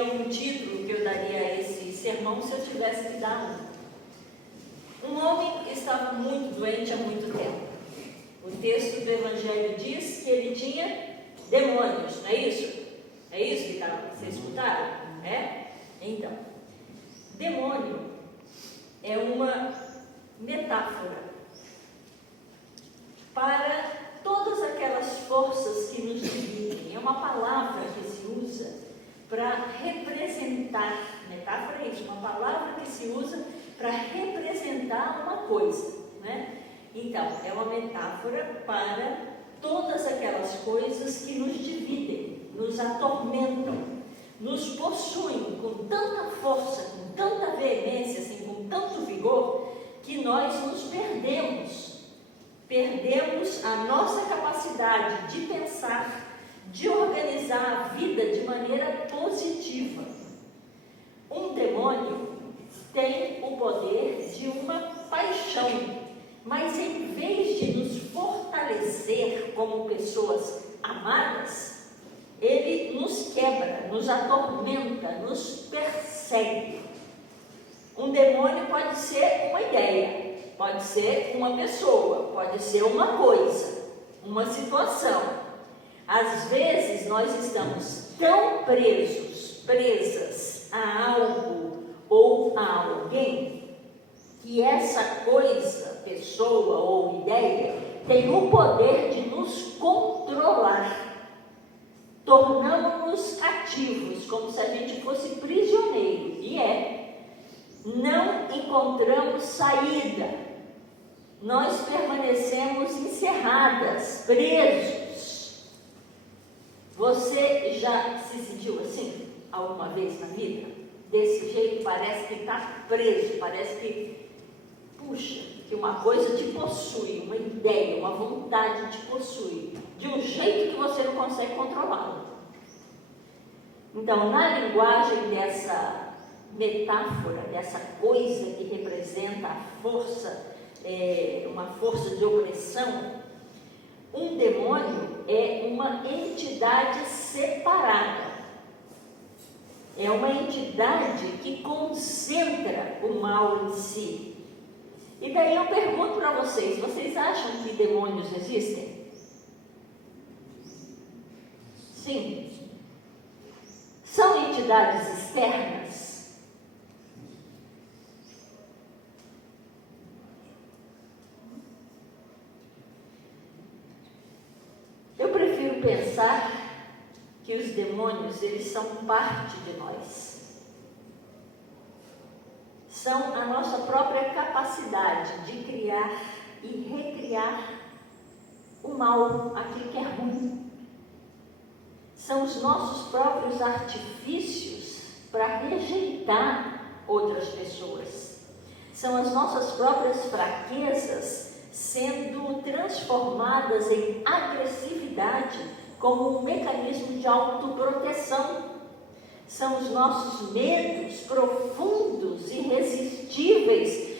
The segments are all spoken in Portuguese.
seria um título que eu daria a esse sermão se eu tivesse que dar um. Um homem estava muito doente há muito tempo. O texto do Evangelho diz que ele tinha demônios, não é isso? É isso que vocês escutaram? É? Então, demônio é uma metáfora para todas aquelas forças que nos dividem. É uma palavra que se usa para representar, metáfora é isso, uma palavra que se usa para representar uma coisa, né? Então, é uma metáfora para todas aquelas coisas que nos dividem, nos atormentam, nos possuem com tanta força, com tanta veemência, assim, com tanto vigor, que nós nos perdemos. Perdemos a nossa capacidade de pensar, de organizar a vida de maneira positiva. Um demônio tem o poder de uma paixão, mas em vez de nos fortalecer como pessoas amadas, ele nos quebra, nos atormenta, nos persegue. Um demônio pode ser uma ideia, pode ser uma pessoa, pode ser uma coisa, uma situação. Às vezes nós estamos tão presas a algo ou a alguém, que essa coisa, pessoa ou ideia tem o poder de nos controlar. Tornamos-nos cativos, como se a gente fosse prisioneiro, e não encontramos saída. Nós permanecemos encerradas, presos. Você já se sentiu assim alguma vez na vida? Desse jeito, parece que está preso, parece que, puxa, que uma coisa te possui, uma ideia, uma vontade te possui, de um jeito que você não consegue controlá-la. Então, na linguagem dessa metáfora, dessa coisa que representa a força, uma força de opressão, um demônio é uma entidade separada. É uma entidade que concentra o mal em si. E daí eu pergunto para vocês acham que demônios existem? Sim. São entidades externas? Eu prefiro pensar que os demônios, eles são parte de nós. São a nossa própria capacidade de criar e recriar o mal, aquilo que é ruim. São os nossos próprios artifícios para rejeitar outras pessoas. São as nossas próprias fraquezas sendo transformadas em agressividade como um mecanismo de autoproteção. São os nossos medos profundos, irresistíveis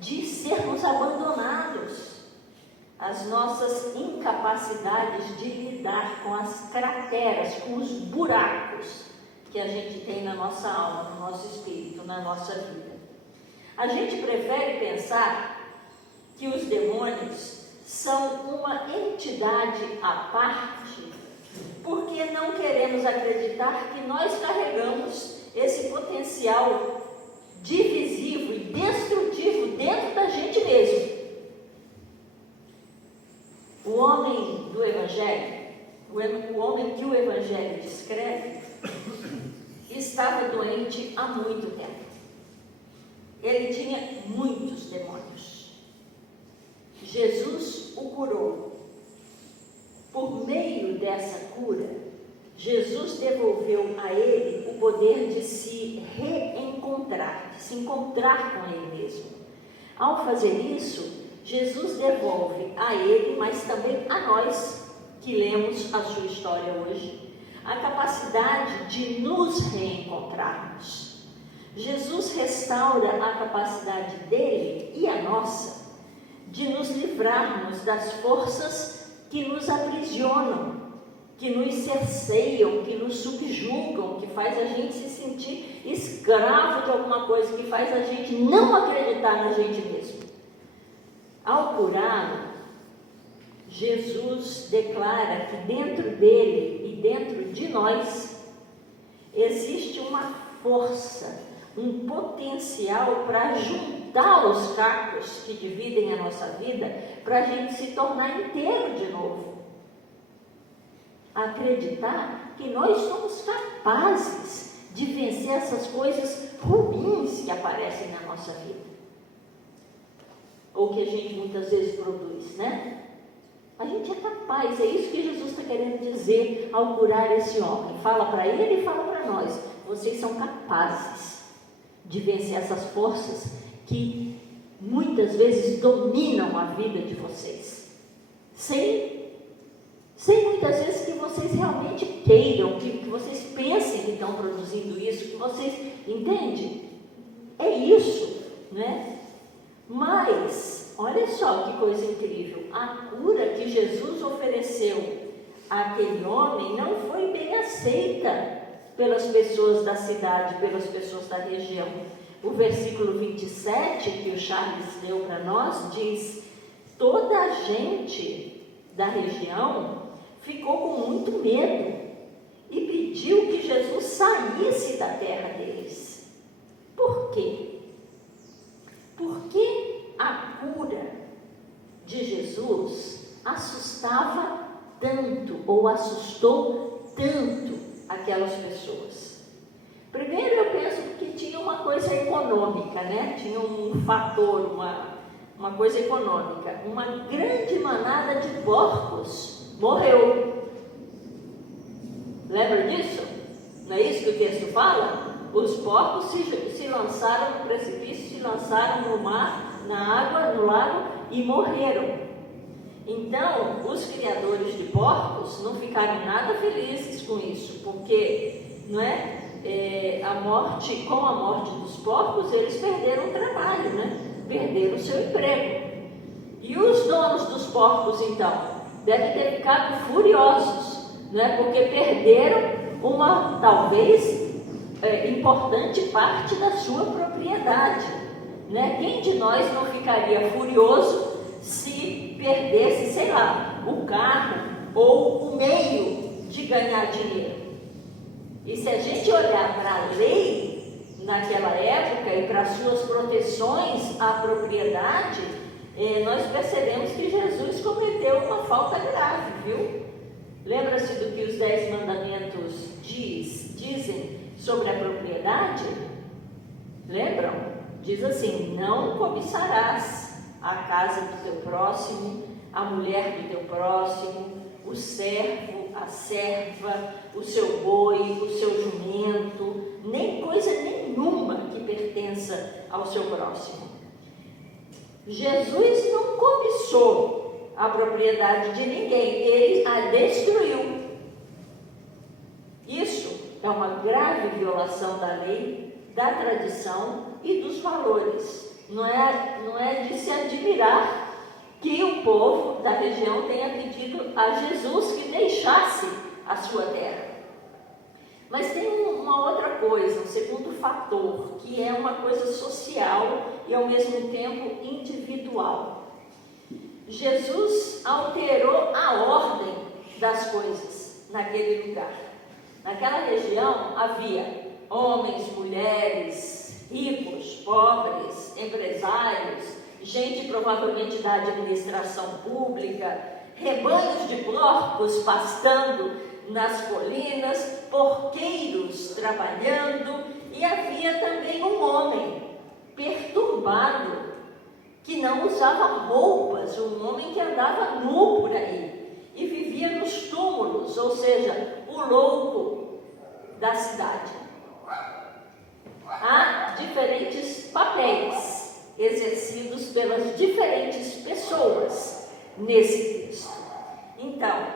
de sermos abandonados. As nossas incapacidades de lidar com as crateras, com os buracos que a gente tem na nossa alma, no nosso espírito, na nossa vida. A gente prefere pensar que os demônios são uma entidade à parte, porque não queremos acreditar que nós carregamos esse potencial divisivo e destrutivo dentro da gente mesmo. O homem do Evangelho, o homem que o Evangelho descreve, estava doente há muito tempo. Ele tinha muitos demônios. Jesus o curou. Por meio dessa cura, Jesus devolveu a ele o poder de se reencontrar, de se encontrar com ele mesmo. Ao fazer isso, Jesus devolve a ele, mas também a nós, que lemos a sua história hoje, a capacidade de nos reencontrarmos. Jesus restaura a capacidade dele e a nossa de nos livrarmos das forças que nos aprisionam, que nos cerceiam, que nos subjugam. subjugam, que faz a gente se sentir escravo de alguma coisa, que faz a gente não acreditar na gente mesmo. Ao curá-lo, Jesus declara que dentro dele e dentro de nós existe uma força, um potencial para juntar os cacos que dividem a nossa vida, para a gente se tornar inteiro de novo. Acreditar que nós somos capazes de vencer essas coisas ruins que aparecem na nossa vida, ou que a gente muitas vezes produz, né? A gente é capaz, é isso que Jesus está querendo dizer ao curar esse homem. Fala para ele e fala para nós: vocês são capazes de vencer essas forças que muitas vezes dominam a vida de vocês, sem muitas vezes que vocês realmente queiram, que vocês pensem que estão produzindo isso, que vocês, entendem? É isso, né? Mas, olha só que coisa incrível, a cura que Jesus ofereceu àquele homem não foi bem aceita pelas pessoas da cidade, pelas pessoas da região. O versículo 27, que o Charles deu para nós, diz: toda a gente da região ficou com muito medo e pediu que Jesus saísse da terra deles. Por quê? Porque a cura de Jesus assustava tanto, ou assustou tanto aquelas pessoas. Primeiro, eu penso que tinha uma coisa econômica, né? Tinha um fator, uma coisa econômica. Uma grande manada de porcos morreu. Lembra disso? Não é isso que o texto fala? Os porcos se lançaram no precipício, se lançaram no mar, na água, no lago e morreram. Então, os criadores de porcos não ficaram nada felizes com isso, porque, não é? Com a morte dos porcos, eles perderam o trabalho, né? Perderam o seu emprego. E os donos dos porcos, então, devem ter ficado furiosos, né? Porque perderam uma, talvez, importante parte da sua propriedade, né? Quem de nós não ficaria furioso se perdesse, sei lá, o carro ou o meio de ganhar dinheiro? E se a gente olhar para a lei naquela época e para suas proteções à propriedade, nós percebemos que Jesus cometeu uma falta grave, viu? Lembra-se do que os 10 mandamentos dizem sobre a propriedade? Lembram? Diz assim: não cobiçarás a casa do teu próximo, a mulher do teu próximo, o servo, a serva, o seu boi, o seu jumento, nem coisa nenhuma que pertença ao seu próximo. Jesus não cobiçou a propriedade de ninguém, ele a destruiu. Isso é uma grave violação da lei, da tradição e dos valores. Não é de se admirar que o povo da região tenha pedido a Jesus que deixasse a sua terra. Mas tem uma outra coisa, um segundo fator, que é uma coisa social e ao mesmo tempo individual. Jesus alterou a ordem das coisas naquele lugar. Naquela região havia homens, mulheres, ricos, pobres, empresários, gente provavelmente da administração pública, rebanhos de porcos pastando nas colinas, porqueiros trabalhando, e havia também um homem perturbado, que não usava roupas, um homem que andava nu por aí, e vivia nos túmulos, ou seja, o louco da cidade. Há diferentes papéis exercidos pelas diferentes pessoas nesse texto. Então,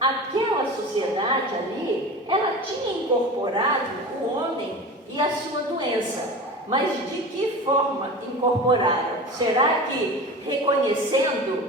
aquela sociedade ali, ela tinha incorporado o homem e a sua doença. Mas de que forma incorporaram? Será que reconhecendo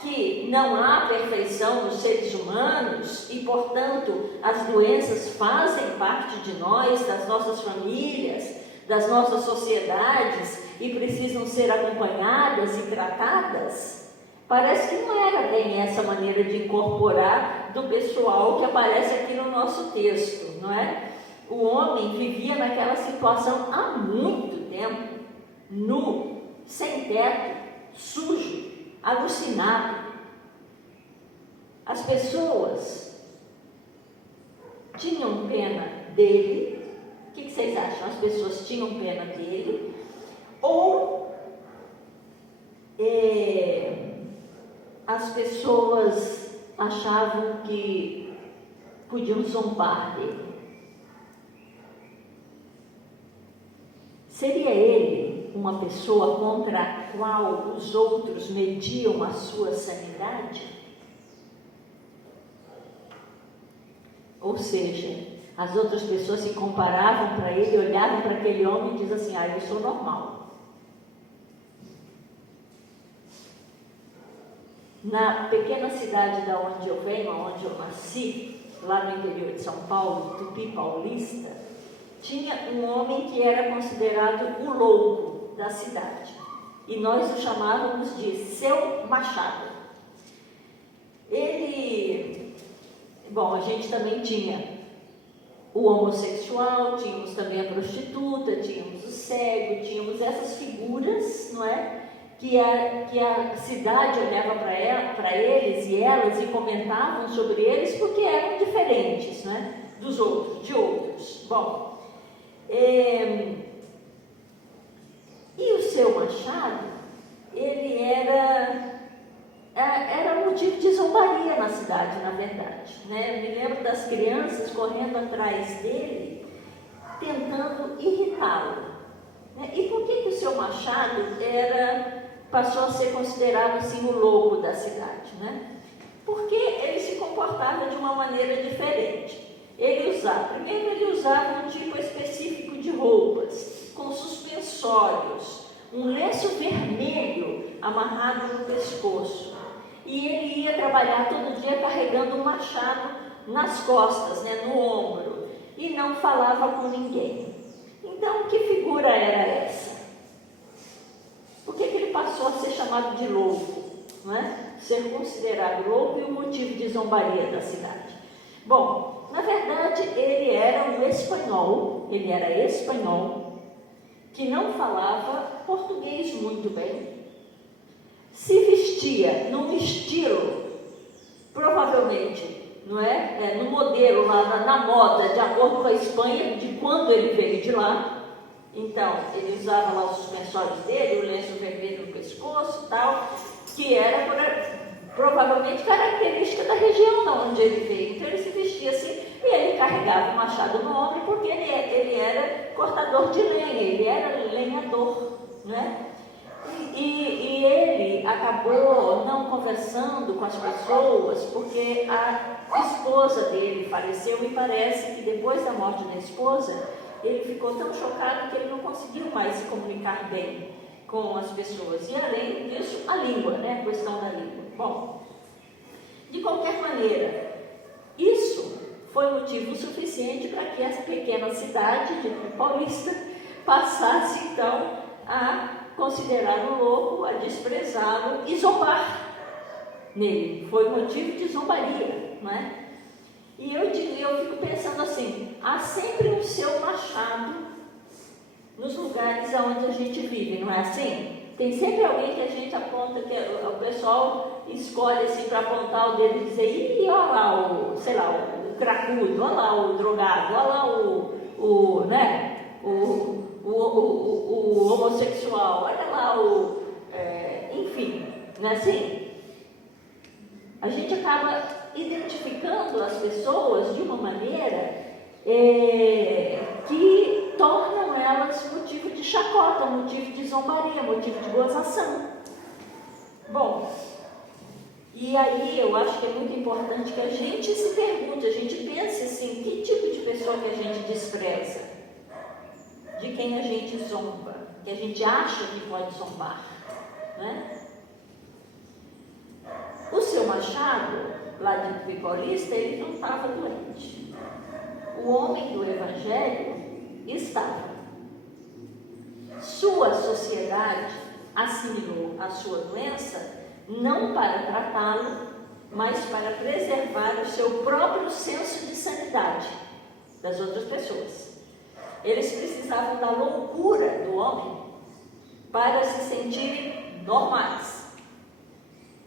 que não há perfeição nos seres humanos e, portanto, as doenças fazem parte de nós, das nossas famílias, das nossas sociedades e precisam ser acompanhadas e tratadas? Parece que não era bem essa maneira de incorporar do pessoal que aparece aqui no nosso texto, não é? O homem vivia naquela situação há muito tempo, nu, sem teto, sujo, alucinado. As pessoas tinham pena dele. O que vocês acham? As pessoas tinham pena dele? Ou as pessoas achavam que podiam zombar dele? Seria ele uma pessoa contra a qual os outros mediam a sua sanidade? Ou seja, as outras pessoas se comparavam para ele, olhavam para aquele homem e diziam assim: ah, eu sou normal. Na pequena cidade da onde eu venho, onde eu nasci, lá no interior de São Paulo, Tupi Paulista, tinha um homem que era considerado o louco da cidade. E nós o chamávamos de Seu Machado. A gente também tinha o homossexual, tínhamos também a prostituta, tínhamos o cego, tínhamos essas figuras, não é? Que a cidade olhava para eles e elas e comentavam sobre eles porque eram diferentes, não é? Dos outros, de outros. Bom, e o Seu Machado, ele era motivo de zombaria na cidade, na verdade, né? Eu me lembro das crianças correndo atrás dele, tentando irritá-lo, né? E por que o Seu Machado passou a ser considerado assim o louco da cidade, né? Porque ele se comportava de uma maneira diferente. Primeiro ele usava um tipo específico de roupas, com suspensórios, um lenço vermelho amarrado no pescoço. E ele ia trabalhar todo dia carregando um machado nas costas, né, no ombro, e não falava com ninguém. Então, que figura era essa? Por que ele passou a ser chamado de louco, não é? Ser considerado louco e o motivo de zombaria da cidade? Bom, na verdade, ele era espanhol, que não falava português muito bem, se vestia num estilo, provavelmente, não é? No modelo lá, na moda, de acordo com a Espanha, de quando ele veio de lá. Então, ele usava lá os suspensórios dele, o lenço vermelho no pescoço e tal, que era provavelmente característica da região de onde ele veio. Então, ele se vestia assim e ele carregava o machado no ombro porque ele era cortador de lenha, ele era lenhador, né? E ele acabou não conversando com as pessoas porque a esposa dele faleceu e parece que depois da morte da esposa ele ficou tão chocado que ele não conseguiu mais se comunicar bem com as pessoas. E além disso, a língua, né? A questão da língua. Bom, de qualquer maneira, isso foi motivo suficiente para que essa pequena cidade de Paulista passasse então a considerar-o louco, a desprezá-lo e zombar nele. Foi motivo de zombaria, não é? E eu fico pensando assim, há sempre um Seu Machado nos lugares onde a gente vive, não é assim? Tem sempre alguém que a gente aponta, que o pessoal escolhe assim para apontar o dedo e dizer: ih, olha lá o cracudo, olha lá o drogado, olha lá o homossexual, olha lá enfim, não é assim? A gente acaba identificando as pessoas de uma maneira que tornam elas motivo de chacota, motivo de zombaria, motivo de gozação. Bom, e aí eu acho que é muito importante que a gente se pergunte, a gente pense assim, que tipo de pessoa que a gente despreza? De quem a gente zomba? Que a gente acha que pode zombar, né? O seu Machado, lá de Paulista, ele não estava doente. O homem do Evangelho estava. Sua sociedade assimilou a sua doença não para tratá-lo, mas para preservar o seu próprio senso de sanidade das outras pessoas. Eles precisavam da loucura do homem para se sentirem normais.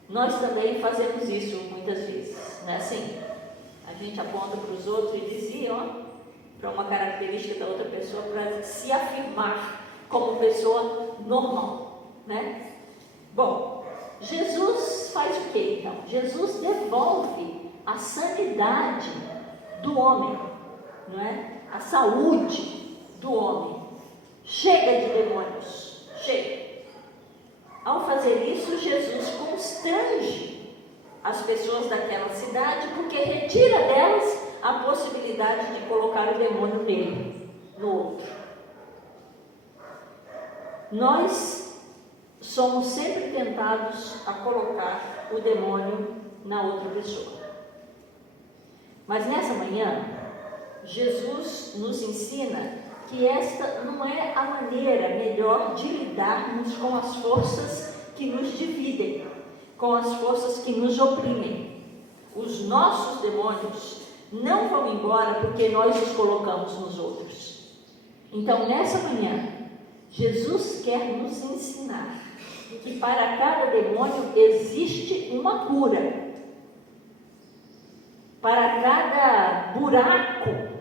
Nós também fazemos isso muitas vezes, não é assim? A gente aponta para os outros e diz, para uma característica da outra pessoa, para se afirmar como pessoa normal, né? Bom, Jesus faz o que então? Jesus devolve a sanidade do homem, não é? A saúde do homem. Chega de demônios, chega. Ao fazer isso, Jesus constrange as pessoas daquela cidade, porque retira delas a possibilidade de colocar o demônio nele, no outro. Nós somos sempre tentados a colocar o demônio na outra pessoa. Mas nessa manhã, Jesus nos ensina que esta não é a maneira melhor de lidarmos com as forças que nos dividem, com as forças que nos oprimem. Os nossos demônios não vão embora porque nós os colocamos nos outros. Então, nessa manhã, Jesus quer nos ensinar que para cada demônio existe uma cura. Para cada buraco,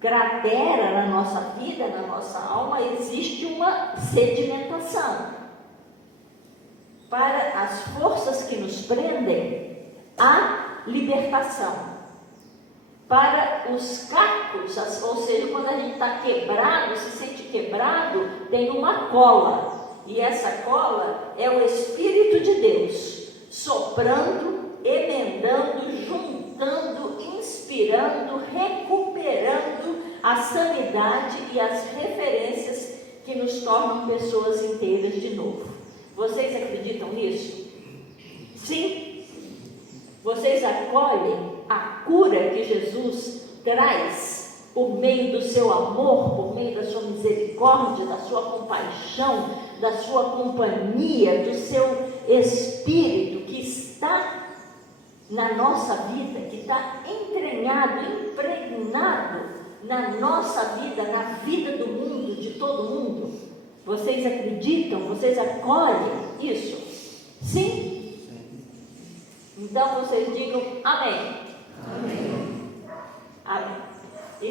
cratera na nossa vida, na nossa alma, existe uma sedimentação. Para as forças que nos prendem, há libertação. Para os cacos, ou seja, quando a gente está quebrado, se sente quebrado, tem uma cola. E essa cola é o Espírito de Deus, soprando, emendando, juntando, inspirando, recuperando a sanidade e as referências que nos tornam pessoas inteiras de novo. Vocês acreditam nisso? Sim? Vocês acolhem a cura que Jesus traz por meio do seu amor, por meio da sua misericórdia, da sua compaixão, da sua companhia, do seu Espírito que está na nossa vida, que está entranhado, impregnado na nossa vida, na vida do mundo, de todo mundo? Vocês acreditam? Vocês acolhem isso? Sim? Então vocês digam amém. Amém. Amém.